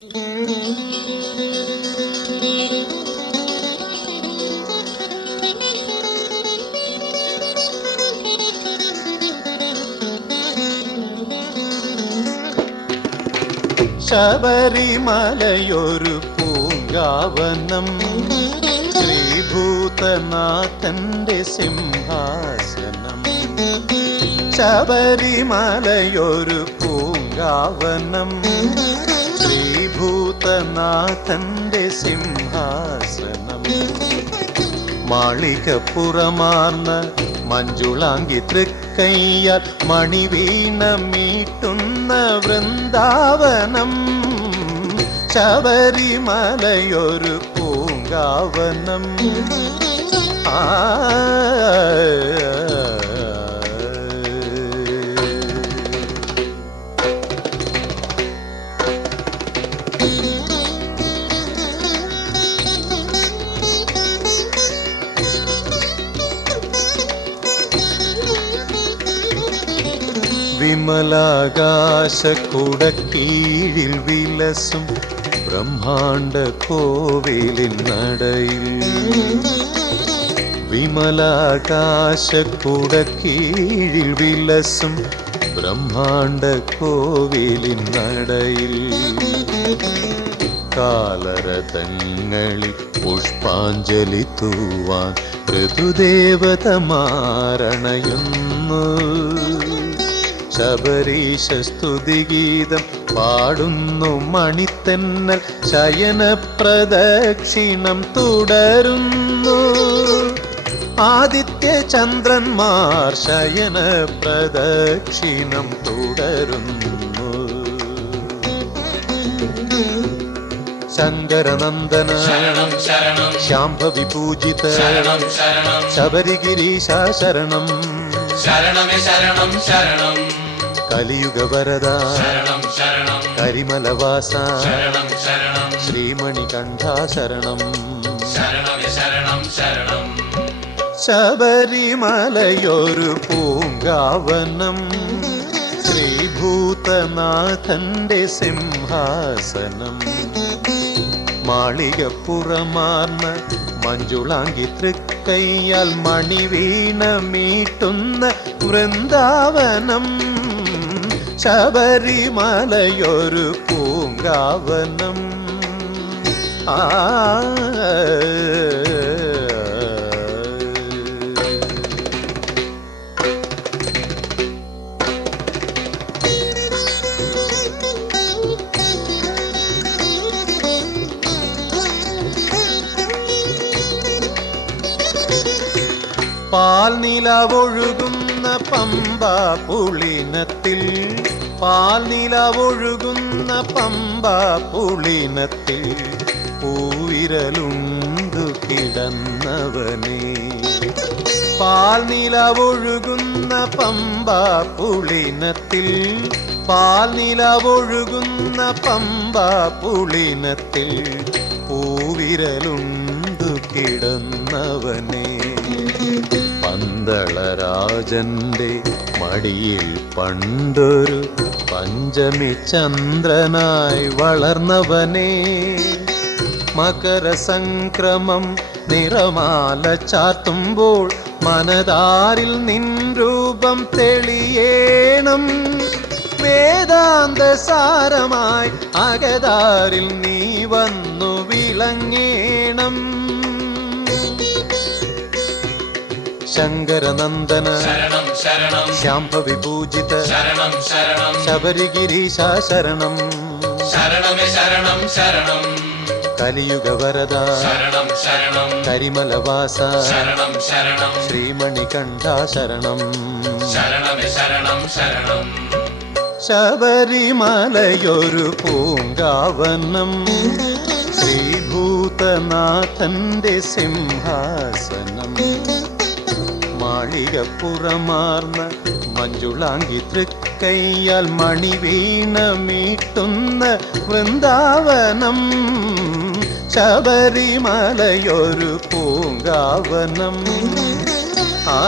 ശബരിമലയൊരു പൂങ്കാവനം, ശ്രീഭൂതനാഥന്റെ സിംഹാസനം. ശബരിമലയൊരു പൂങ്കാവനം, ശ്രീഭൂതനാഥന്റെ സിംഹാസനം. മാളികപ്പുറമാർന്ന മഞ്ജുളാങ്കി തൃക്കയ്യാൽ മണിവീണ മീട്ടുന്ന വൃന്ദാവനം. ശബരിമലയൊരു പൂങ്കാവനം. വിമലാകാശക്കുടക്കീഴിൽ വിലസും ബ്രഹ്മാണ്ട കോവിലിൻ നടയിൽ. വിമലാകാശക്കുടക്കീഴിൽ വിലസും ബ്രഹ്മാണ്ട കോവിലിൻ നടയിൽ. കാലരഥങ്ങളിൽ പുഷ്പാഞ്ജലി തൂവാൻ ഋതുദേവതമാരണയുന്നു. ശബരീശ സ്തുതിഗീതം പാടുന്നു മണിത്തെന്നൽ. ശയന പ്രദക്ഷിണം തുടരുന്നു. ആദിത്യ ചന്ദ്രന്മാർ ശയന പ്രദക്ഷിണം തുടരുന്നു. ശങ്കരനന്ദന ശാംഭവി പൂജിത ശബരിഗിരീശ ശരണം. ശരണമേ ശരണം ശരണം. കലിയുഗവരദ ശരണം ശരണം. കരിമലവാസ ശരണം ശരണം. ശ്രീമണികണ്ഠ ശരണം. ശരണമേ ശരണം ശരണം. ശബരിമലയൊരു പൂങ്കാവനം, ശ്രീഭൂതനാഥന്റെ സിംഹാസനം. മാളികപ്പുറമാർന്ന മഞ്ജുളാങ്കി തൃക്കയ്യാൽ മണിവീണ മീട്ടുന്ന വൃന്ദാവനം. ശബരിമലയൊരു പൂങ്കാവനം. പാൽനിലവൊഴുകുന്ന പമ്പ പുളിനത്തിൽ. പാൽനിലവൊഴുകുന്ന പമ്പ പുളിനത്തിൽ പൂവിരലുണ്ടു കിടന്നവനേ. പാൽനിലവൊഴുകുന്ന പമ്പ പുളിനത്തിൽ. പാൽനിലവൊഴുകുന്ന പമ്പ പുളിനത്തിൽ പൂവിരലുണ്ടു കിടന്നവനേ. പന്തളരാജന്റെ മടിയിൽ പണ്ടൊരു പഞ്ചമി ചന്ദ്രനായി വളർന്നവനേ. മകരസംക്രമം നിറമാല ചാർത്തുമ്പോൾ മനതാരിൽ നിൻ രൂപം തെളിയേണം. വേദാന്ത സാരമായി അകതാരിൽ നീ വന്നു വിളങ്ങേണം. ശങ്കരനന്ദന ശരണം ശരണം. ശാംഭവി പൂജിത ശരണം ശരണം. ശബരിഗിരീശ ശരണം. ശരണമേ ശരണം ശരണം. കലിയുഗവരദ ശരണം ശരണം. കരിമലവാസ ശരണം ശരണം. ശ്രീമണികണ്ഠ ശരണം. ശരണമേ ശരണം ശരണം. ശബരിമലയൊരു പൂങ്കാവനം, ശ്രീഭൂതനാഥന്റെ സിംഹാസനം. മാളികപ്പുറമാർന്ന മഞ്ജുളാങ്കി തൃക്കയ്യാൽ മണിവീണ മീട്ടുന്ന വൃന്ദാവനം. ശബരിമലയൊരു പൂങ്കാവനം. ആ